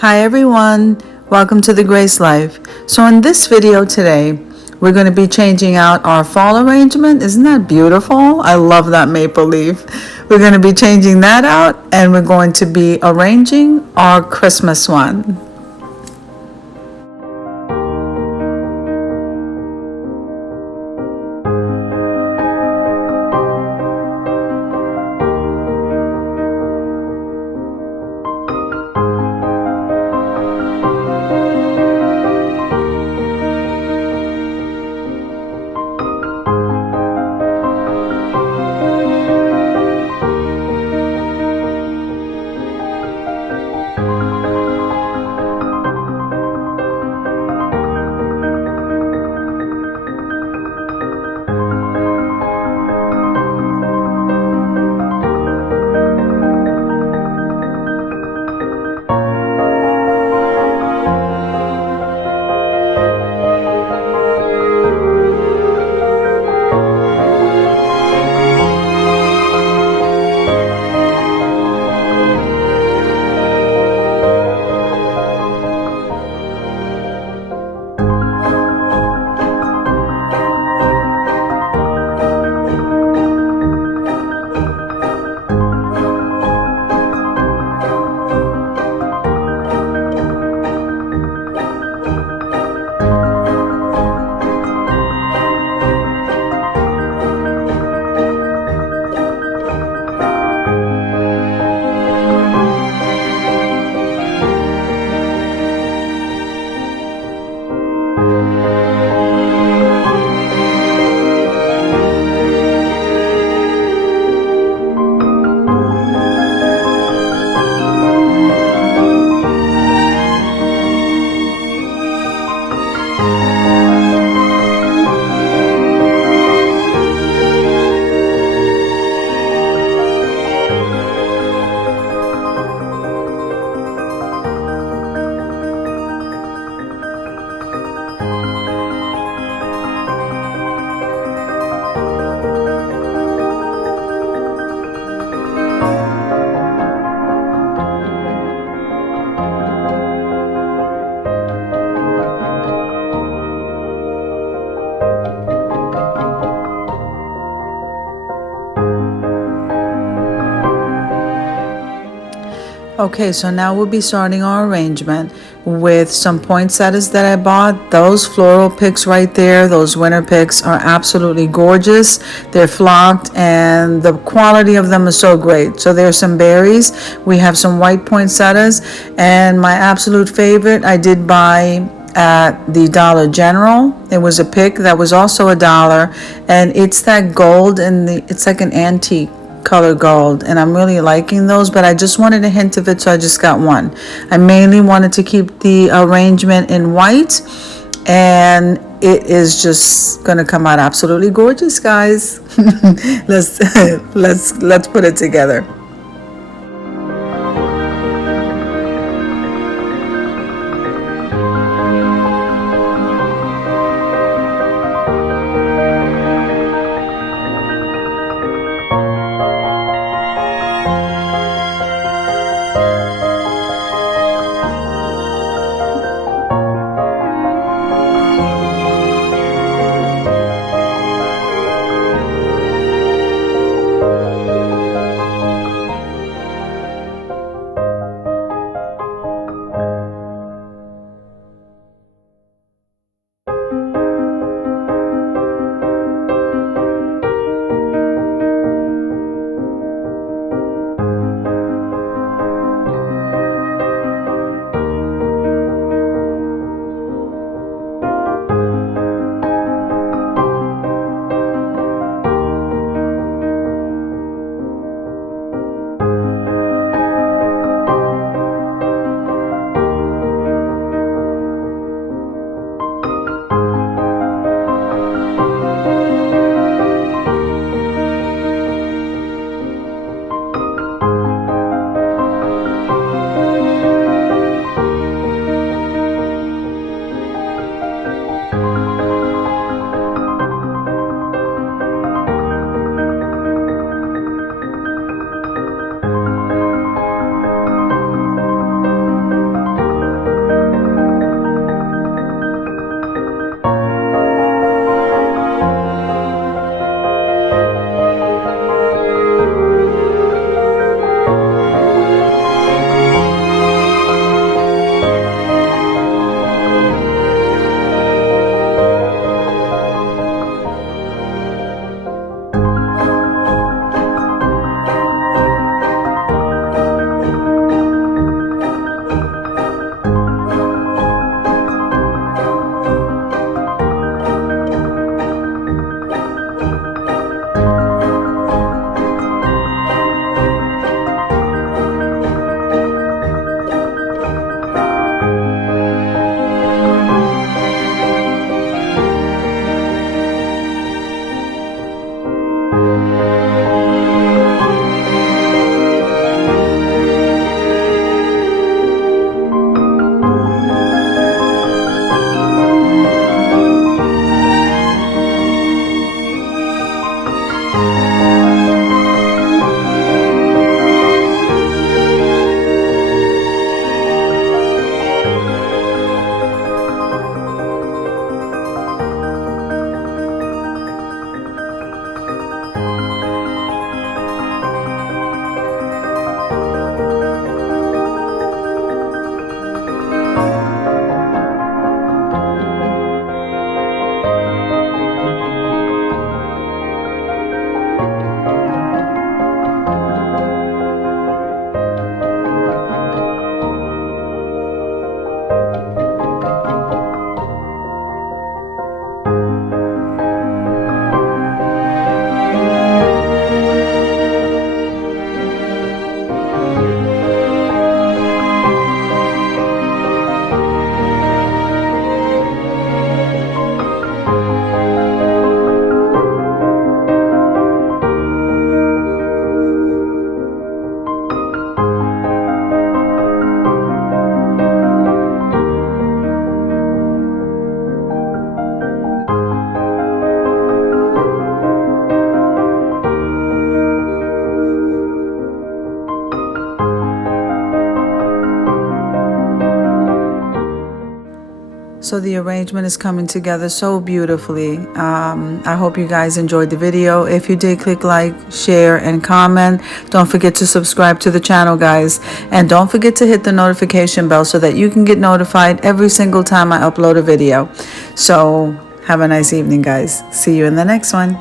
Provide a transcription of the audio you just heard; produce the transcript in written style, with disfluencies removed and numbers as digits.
Hi everyone, welcome to the Grace Life. So in this video today, we're going to be changing out our fall arrangement. Isn't that beautiful? I love that maple leaf. We're going to be changing that out and we're going to be arranging our Christmas one. Okay, so now we'll be starting our arrangement with some poinsettias that I bought. Those floral picks right there, those winter picks are absolutely gorgeous. They're flocked and the quality of them is so great. So there's some berries. We have some white poinsettias and my absolute favorite I did buy at the Dollar General. It was a pick that was also $1 and it's that gold and it's like an antique color gold and I'm really liking those, but I just wanted a hint of it, so I just got one. I mainly wanted to keep the arrangement in white and it is just gonna come out absolutely gorgeous, guys. let's put it together. So the arrangement is coming together so beautifully. I hope you guys enjoyed the video. If you did, click like, share, and comment. Don't forget to subscribe to the channel, guys. And don't forget to hit the notification bell so that you can get notified every single time I upload a video. So have a nice evening, guys. See you in the next one.